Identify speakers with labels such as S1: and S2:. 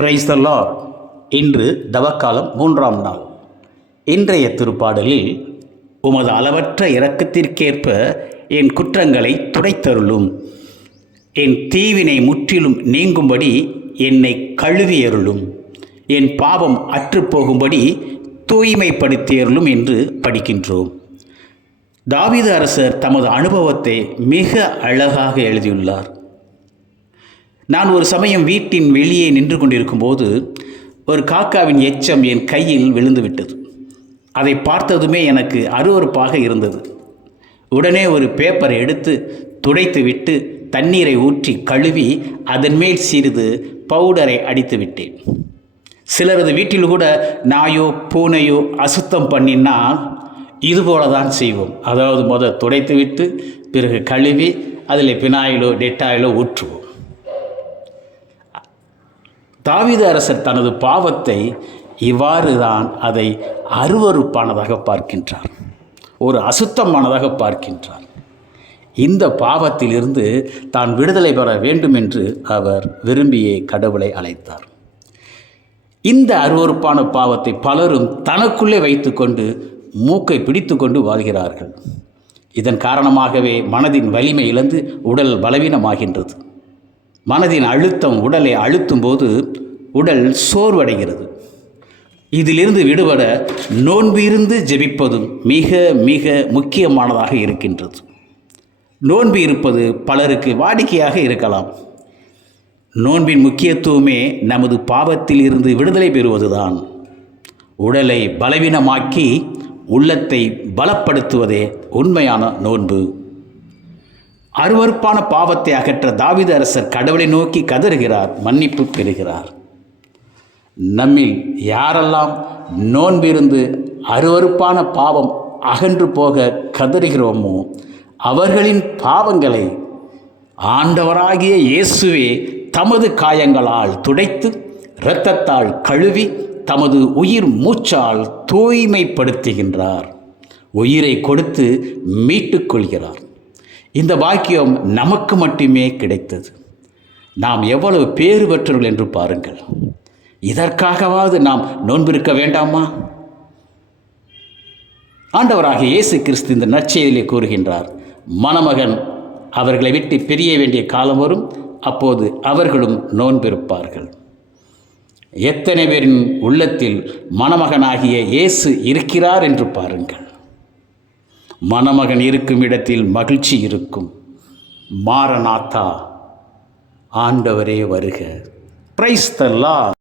S1: Price இன்று தவக்காலம் மூன்றாம் நாள். இன்றைய திருப்பாடலில் உமது அளவற்ற இரக்கத்திற்கேற்ப என் குற்றங்களை துடைத்தருளும். என் தீவினை முற்றிலும் நீங்கும்படி என்னை கழுவியருளும். என் பாவம் அற்றுப்போகும்படி தூய்மைப்படுத்தியருளும் என்று படிக்கின்றோம். தாவித அரசர் தமது அனுபவத்தை மிக அழகாக எழுதியுள்ளார். நான் ஒரு சமயம் வீட்டின் வெளியே நின்று கொண்டிருக்கும்போது ஒரு காக்காவின் எச்சம் என் கையில் விழுந்துவிட்டது. அதை பார்த்ததுமே எனக்கு அருவருப்பாக இருந்தது. உடனே ஒரு பேப்பரை எடுத்து துடைத்து விட்டு தண்ணீரை ஊற்றி கழுவி அதன் மேல் சிறிது பவுடரை அடித்து விட்டேன். சிலரது வீட்டில் கூட நாயோ பூனையோ அசுத்தம் பண்ணினால் இதுபோல தான் செய்வோம். அதாவது முத துடைத்து விட்டு பிறகு கழுவி அதில் பினாயிலோ டெட்டாயிலோ ஊற்றுவோம். தாவித அரசர் தனது பாவத்தை இவ்வாறு தான் அதை அருவருப்பானதாக பார்க்கின்றார். ஒரு அசுத்தமானதாக பார்க்கின்றார். இந்த பாவத்திலிருந்து தான் விடுதலை பெற வேண்டும் என்று அவர் விரும்பியே கடவுளை அழைத்தார். இந்த அருவருப்பான பாவத்தை பலரும் தனக்குள்ளே வைத்துக்கொண்டு மூக்கை பிடித்துக்கொண்டு வாழ்கிறார்கள். இதன் காரணமாகவே மனதின் வலிமை இழந்து உடல் பலவீனமாகின்றது. மனதின் அழுத்தம் உடலை அழுத்தும் போது உடல் சோர்வடைகிறது. இதிலிருந்து விடுபட நோன்பு இருந்து ஜெபிப்பதும் மிக மிக முக்கியமானதாக இருக்கின்றது. நோன்பு இருப்பது பலருக்கு வாடிக்கையாக இருக்கலாம். நோன்பின் முக்கியத்துவமே நமது பாவத்தில் இருந்து விடுதலை பெறுவதுதான். உடலை பலவீனமாக்கி உள்ளத்தை பலப்படுத்துவதே உண்மையான நோன்பு. அருவருப்பான பாவத்தை அகற்ற தாவித அரசர் கடவுளை நோக்கி கதறுகிறார் மன்னிப்பு பெறுகிறார். நம்மில் யாரெல்லாம் நோன்பிருந்து அருவருப்பான பாவம் அகன்று போக கதறுகிறோமோ அவர்களின் பாவங்களை ஆண்டவராகிய இயேசுவே தமது காயங்களால் துடைத்து இரத்தத்தால் கழுவி தமது உயிர் மூச்சால் தூய்மைப்படுத்துகின்றார். உயிரை கொடுத்து மீட்டுக்கொள்கிறார் இந்த பாக்கியம் நமக்கு மட்டுமே கிடைத்தது. நாம் எவ்வளவு பேறு பெற்றவர்கள் என்று பாருங்கள். இதற்காகவாவது நாம் நோன்பிருக்க வேண்டாமா? ஆண்டவராக இயேசு கிறிஸ்து இந்த நற்செயலிலே கூறுகின்றார் மணமகன் அவர்களை விட்டு பிரிய வேண்டிய காலம் வரும் அப்போது அவர்களும் நோன்பிருப்பார்கள். எத்தனை பேரின் உள்ளத்தில் மணமகனாகிய இயேசு இருக்கிறார் என்று பாருங்கள். மணமகன் இருக்கும் இடத்தில் மகிழ்ச்சி இருக்கும். மாரநாத்தா ஆண்டவரே வருக. பிரைஸ்